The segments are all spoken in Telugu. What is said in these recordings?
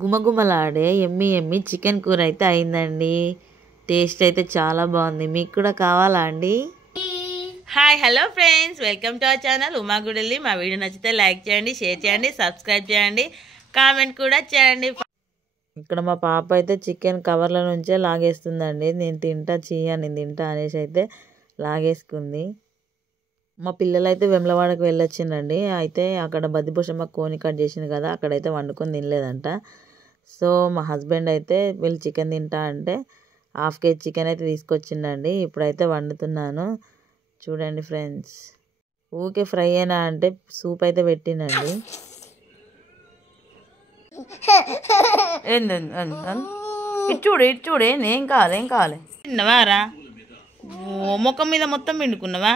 గుమగుమలాడే ఎమ్మి ఎమ్మి చికెన్ కూర అయితే అయిందండి. టేస్ట్ అయితే చాలా బాగుంది. మీకు కూడా కావాలా అండి? Hi hello friends, welcome to our channel Uma Gudilli. మా వీడియో నచ్చితే లైక్ చేయండి, షేర్ చేయండి, సబ్స్క్రైబ్ చేయండి, కామెంట్ కూడా చేయండి. ఇక్కడ మా పాప అయితే చికెన్ కవర్ల నుంచే లాగేస్తుందండి. నేను తింటా అనేసి అయితే లాగేసుకుంది. మా పిల్లలు అయితే వెమ్లవాడకు వెళ్ళొచ్చిందండి. అయితే అక్కడ బద్దిపోషమ్మ కోని కట్ చేసింది కదా, అక్కడైతే వండుకొని తినలేదంట. సో మా హస్బెండ్ అయితే వీళ్ళు చికెన్ తింటా అంటే హాఫ్ కేజీ చికెన్ అయితే తీసుకొచ్చిండండి. ఇప్పుడైతే వండుతున్నాను. చూడండి ఫ్రెండ్స్, ఊకే ఫ్రై అయినా అంటే సూప్ అయితే పెట్టినండి. ఇటు చూడే ఏం కావాలి తిన్నవారా? ముఖం మీద మొత్తం పిండుకున్నావా?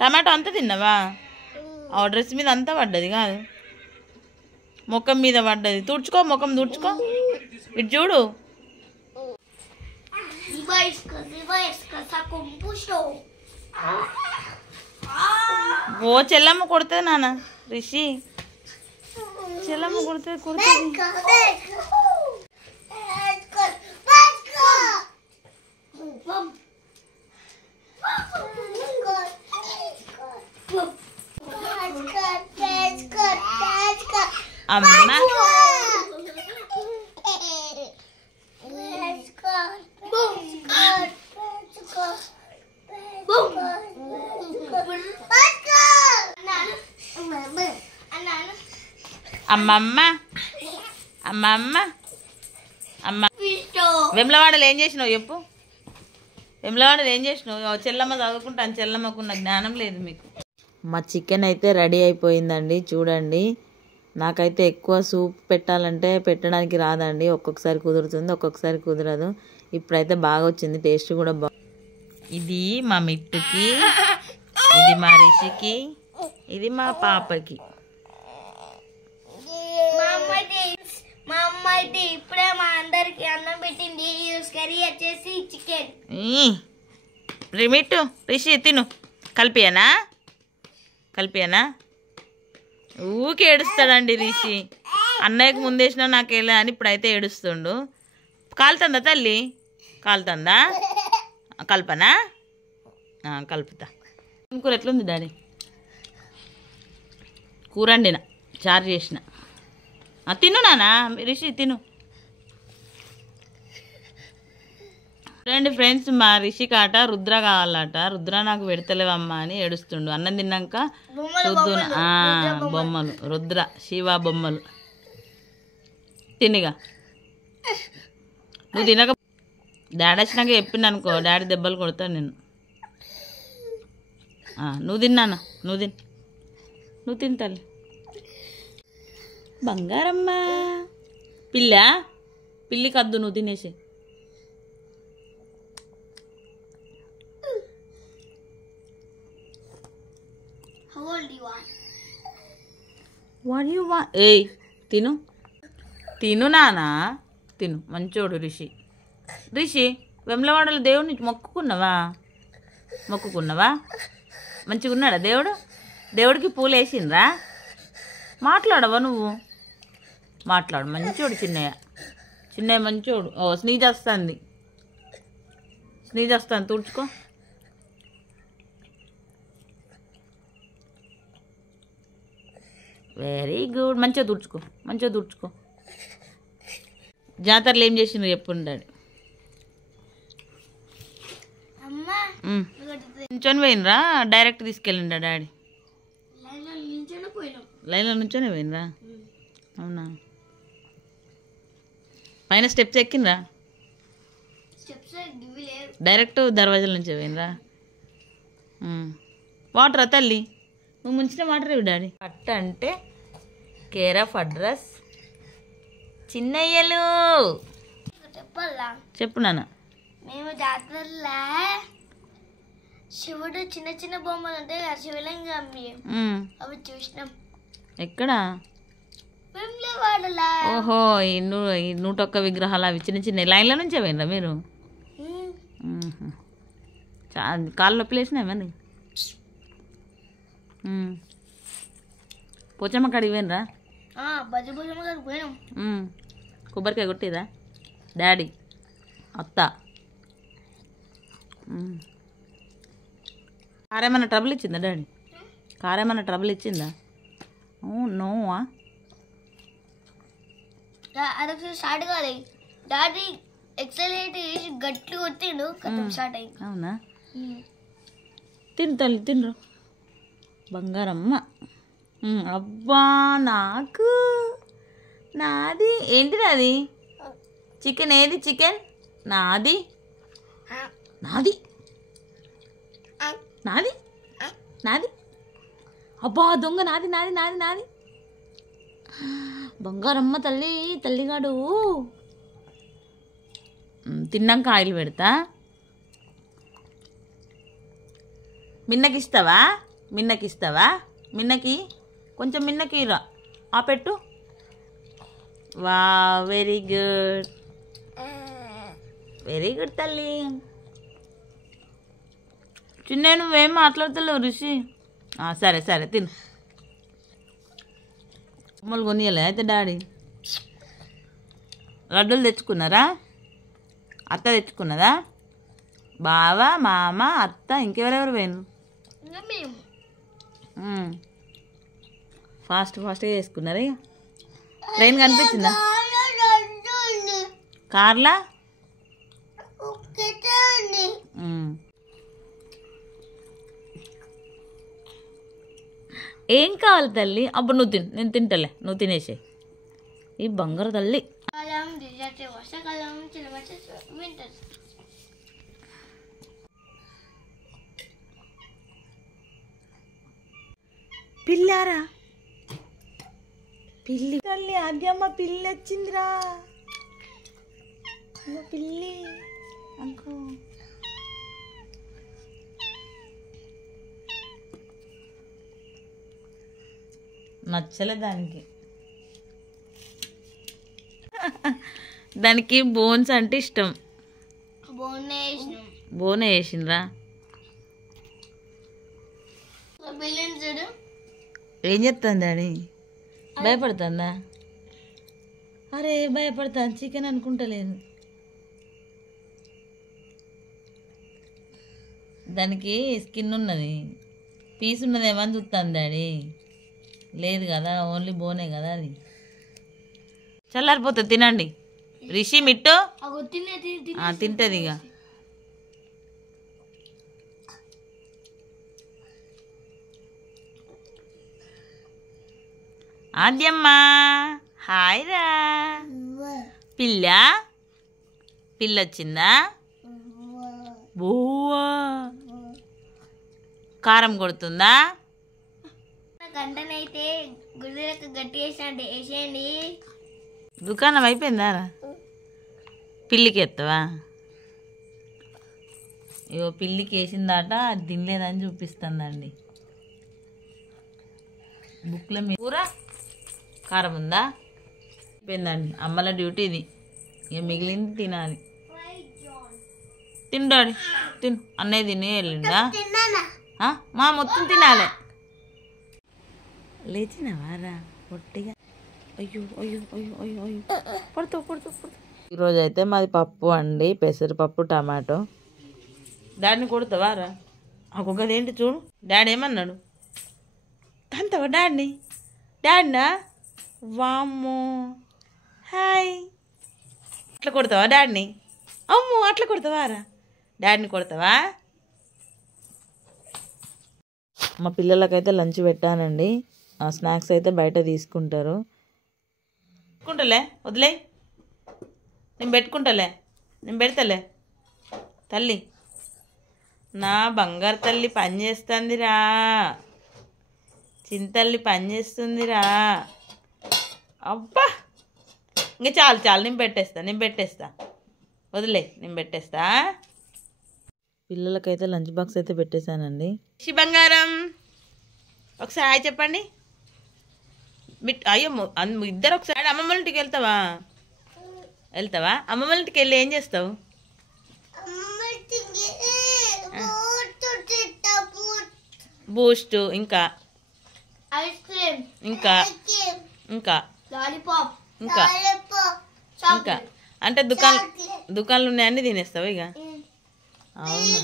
టమాటో అంతా తిన్నావా? ఆ డ్రెస్ మీద అంతా పడ్డది కాదు, ముఖం మీద పడ్డది. తుడుచుకో, ముఖం తుడుచుకో. ఇటు చూడు. ఓ చెల్లమ్మ కొడుతుంది నాన్న. రిషి చెల్లమ్మ కొడుతుంది. అమ్మ అమ్మమ్మ అమ్మమ్మ అమ్మ. వెమ్లవాడలు ఏం చేసినావు చెప్పు? వెమ్లవాడలు ఏం చేసినావు? చెల్లమ్మ చదువుకుంటాను, చెల్లమ్మకున్న జ్ఞానం లేదు మీకు. మా చికెన్ అయితే రెడీ అయిపోయిందండి. చూడండి, నాకైతే ఎక్కువ సూప్ పెట్టాలంటే పెట్టడానికి రాదండి. ఒక్కొక్కసారి కుదురుతుంది, ఒక్కొక్కసారి కుదరదు. ఇప్పుడైతే బాగా వచ్చింది, టేస్ట్ కూడా ఇది మా మిట్టుకి, ఇది మా రిషికి, ఇది మా పాపకి. మా అమ్మ అయితే ఇప్పుడే మా అందరికి అన్నం పెట్టింది. ఈరోజు కర్రీ వచ్చేసి చికెన్. మిట్టు, రిషి తిను. కలిపియానా? ఊకే ఏడుస్తాడండి రిషి. అన్నయ్యకు ముందేసినా నాకు వెళ్ళా అని ఇప్పుడైతే ఏడుస్తుండు. కాలుతుందా తల్లి? కాలుతుందా? కలపనా? కలుపుతా. కూర ఎట్లుంది డాడీ? కూర వండిన, చారు చేసిన. తిను నానా, రిషి తిను. చూడండి ఫ్రెండ్స్, మా రిషికి ఆట రుద్ర కావాలట. రుద్ర నాకు పెడతలేవమ్మా అని ఏడుస్తుండు. అన్నం తిన్నాక చూద్దున బొమ్మలు, రుద్ర శివ బొమ్మలు తినిగా. నువ్వు తినక డాడీ వచ్చినాక చెప్పింది అనుకో, డాడీ దెబ్బలు కొడతాను నేను. నువ్వు తిన్నాను, నువ్వు తింటాలి. బంగారమ్మ పిల్లి కద్దు, నువ్వు తినేసి. ఏయ్ తిను నానా, తిను. మంచోడు రిషి. వెమ్లవాడలో దేవుడిని మొక్కుకున్నావా? మంచిగా ఉన్నాడా దేవుడు? దేవుడికి పూలు వేసిండ్రా? మాట్లాడవా నువ్వు? మాట్లాడు. మంచోడు చిన్నయ్య మంచోడు. స్నీజ్ వస్తుంది, తుడుచుకో. Very good. మంచిగా తుడుచుకో. జాతరలో ఏం చేసిండ్రు చెప్పుండి డాడీ. నుంచొని పోయినరా? Direct తీసుకెళ్ళిండా daddy? లైన్లో నుంచొని పోయినరా? అవునా? పైన స్టెప్స్ ఎక్కినరా? డైరెక్ట్ దర్వాజాల నుంచి పోయినరా? వాటరా తల్లి? నువ్వు ముంచిన వాటర్ ఇవి డాడీ. పట్ట అంటే కేర్ ఆఫ్ అడ్రస్ చిన్నయ్యలు. చెప్పు నాన్న. మేము జాతరలో శివుడు చిన్న చిన్న బొమ్మలు ఉంటాయి కదా, శివలింగం, అవి చూసినాం. ఎక్కడ? ఓహో, ఈ 101 విగ్రహాలు అవి చిన్న చిన్న లైన్ల నుంచే పోయినరా మీరు? కాళ్ళు నొప్పులు వేసినాయి మరి. పోచమ్మ కాడికి పోయినరా? బజ్జి భోజనం గారు పోయినాం. కొబ్బరికాయ కొట్టిరా డాడీ అత్త. కార్ ఏమన్నా ట్రబుల్ ఇచ్చిందా డాడీ? కార్ ఏమన్నా ట్రబుల్ ఇచ్చిందా? నోవా అదొకసారి స్టార్ట్ కాలేదు. డాడీ ఎక్సలేట్ చేసి గట్టి కొట్టిండు, స్టార్ట్ అయింది. అవునా? తిను తల్లి తినరు బంగారమ్మ. అబ్బా నాకు నాది ఏంటిది అది? చికెన్ ఏది? చికెన్ నాది నాది నాది నాది. అబ్బా దొంగ నాది నాది నాది నాది. బంగారమ్మ తల్లి తల్లిగాడు. తిన్నాక ఆయిల్ పెడతా. మిన్నకిస్తావా? మిన్నకిస్తావా? మిన్నకి కొంచెం మిన్నకి రా ఆ పెట్టు. వా వెరీ గుడ్ వెరీ గుడ్ తల్లి. చిన్న నువ్వేం మాట్లాడతలేవు రిషి. సరే సరే తిను. బొమ్మలు కొనియలే అయితే డాడీ? లడ్డూలు తెచ్చుకున్నారా? అత్త తెచ్చుకున్నదా? బావ మామ అత్త ఇంకెవరెవరు పోయినారు? ఫాస్ట్ ఫాస్ట్గా చేసుకున్నారా? ఇక ట్రైన్ కనిపించిందా కార్లా? ఏం కావాలి తల్లి? అప్పుడు నువ్వు తిను, నేను తింటలే, నువ్వు తినేసే. ఈ బంగారు తల్లి. వర్షాకాలం వింటర్. పిల్లారా పిల్లి తల్లి ఆద్యమ్మ పిల్లి వచ్చిందిరా. పిల్లి అంకు నచ్చలే దానికి. దానికి బోన్స్ అంటే ఇష్టం. బోనే వేసిండ్రా. ఏం చెప్తాను డాడీ? భయపడుతుందా? అరే భయపడతాను, చికెన్ అనుకుంటలేదు. దానికి స్కిన్ ఉన్నది, పీస్ ఉన్నదేమో అని చూస్తాను డాడీ. లేదు కదా, ఓన్లీ బోనే కదా అది. చల్లారిపోతుంది, తినండి. రిషి మిట్టు తింటుంది ఇక. ఆద్యమ్మ హాయ్ రా. పిల్ల పిల్లొచ్చిందా? బోవా కారం కొడుతుందా? గంటనైతే గుడిలకు గట్టి వేసేయండి. దుకాణం అయిపోయిందా రా? పిల్లికి ఎత్తవా? ఇగో పిల్లికి వేసిందాట, అది తినలేదని చూపిస్తుందండి. బుక్ల మీద కూర కారం ఉందా? అయిపోయిందండి, అమ్మల డ్యూటీ ఇది. ఇక మిగిలింది తినాలి. తిండాడి తిను, అన్నయ్య తిని వెళ్ళిందా? మా మొత్తం తినాలి. లేచినావా రా పొట్టిగా? అయ్యో అయ్యో అయ్యో అయ్యో అయ్యో పడుతూ పడుతూ పడుతూ. ఈరోజు అయితే మాది పప్పు అండి, పెసరపప్పు టమాటో. డాడీని కొడతావా రా? ఒక్కొక్కదేంటి చూడు. డాడీ ఏమన్నాడు? తంతవా డాడీని? డాడీనా? వామ్మో హాయ్. అట్లా కొడతావా డాడీని? అమ్మో అట్లా కొడతావా రా? డాడీని కొడతావా? మా పిల్లలకైతే లంచ్ పెట్టానండి. స్నాక్స్ అయితే బయట తీసుకుంటారు. పెట్టుకుంటలే, వదిలే, నేను పెట్టుకుంటలే, నేను పెడతలే. తల్లి నా బంగారు తల్లి పని చేస్తుందిరా. చింతల్లి పని చేస్తుందిరా. అబ్బా ఇంకా చాలు చాలు, నేను పెట్టేస్తా వదిలే, నేను పెట్టేస్తా. పిల్లలకైతే లంచ్ బాక్స్ అయితే పెట్టేశానండి. బంగారం ఒకసారి హాయ్ చెప్పండి. అయ్యో ఇద్దరు ఒకసారి. అమ్మమ్మ ఇంటికి వెళ్తావా? అమ్మమ్మ ఇంటికి వెళ్ళి ఏం చేస్తావు? బూస్ట్ ఇంకా ఇంకా లాలీపాప్ ఇంకా ఇంకా అంటే దుకాణాలు ఉన్నాయన్నీ తినేస్తావు ఇక. అవునా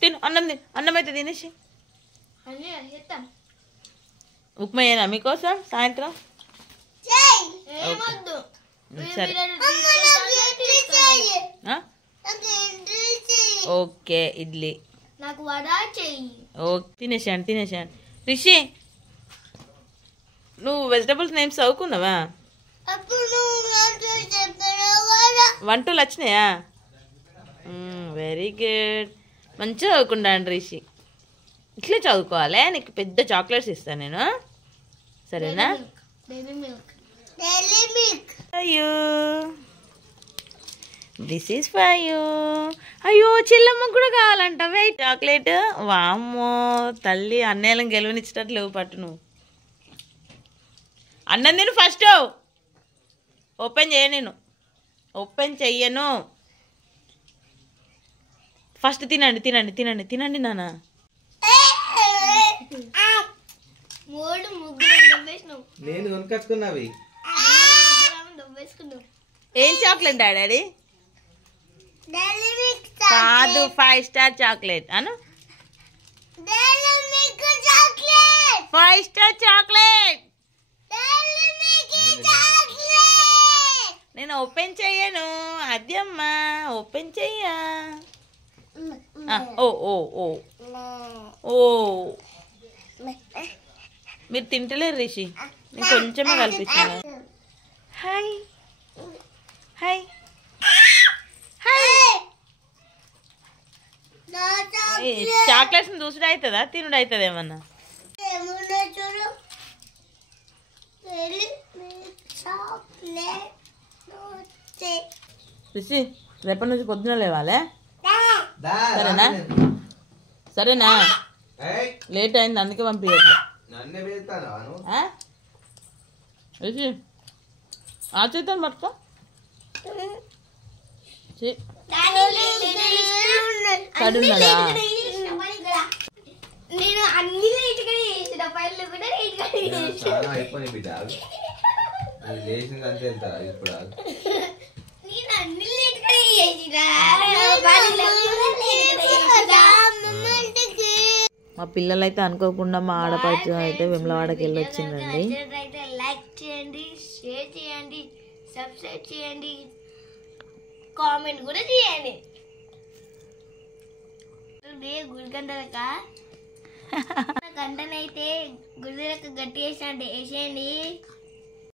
తిను, అన్నం తిను, అన్నం అయితే తినేసి. ఉప్మా అయినా మీకోసం సాయంత్రం. సరే ఓకే ఇడ్లీ నాకు వడా చెయ్యి. ఓకే తినేసాను. రిషి నువ్వు వెజిటబుల్స్ నేమ్స్ చదువుకున్నావా? 1 2 వచ్చినాయా? వెరీ గుడ్, మంచిగా చదువుకుంటాను రిషి. ఇట్లే చదువుకోవాలి. నీకు పెద్ద చాక్లెట్స్ ఇస్తాను నేను, సరేనా? అయ్యో దిస్ ఈస్ ఫర్ యూ. అయ్యో చెల్లమ్మకు కూడా కావాలంట వెయిట్ చాక్లెట్. వామ్మో తల్లి, అన్నయ్యలను గెలవనిచ్చేటట్లేవు పట్టు. నువ్వు అన్నం తిను ఫస్ట్. ఓపెన్ చెయ్యను. ఫస్ట్ తినండి నాన్న. ఏం చాక్లెట్ డాడీ? కాదు, 5 స్టార్ చాక్లెట్ అను. 5 స్టార్ చాక్లెట్. నేను ఓపెన్ చెయ్యను. అది అమ్మా ఓపెన్ చెయ్యా. ఓ ఓ ఓ ఓ మీరు తింటలేరు రిషి, నేను కొంచెమే కల్పిస్తాను. హాయ్ హాయ్ చాక్లెట్స్ చూసుడు అవుతుందా, తినుడు అవుతుంది ఏమన్నా? రిషి రేపటి నుంచి పొద్దున లేవాలే, సరేనా? లేట్ అయింది అందుకే పంపించట్లే. రిషి ఆ చేద్దాం పట్టుకో. కడున్నదా? నేను అన్ని రేటుగానే చేసిన పనులు కూడా రేటుగానే చేసిన. నేను అన్ని రేటుగానే చేసిన. మా పిల్లలైతే అనుకోకుండా మా ఆడపడుచు అయితే వెమ్లవాడకి వెళ్ళి వచ్చిందండి. లైక్ చేయండి, షేర్ చేయండి, సబ్స్క్రైబ్ చేయండి, కామెంట్ కూడా చేయండి. గుడిగంటలక గంటనైతే గుడిదలకు గట్టి వేసేయండి.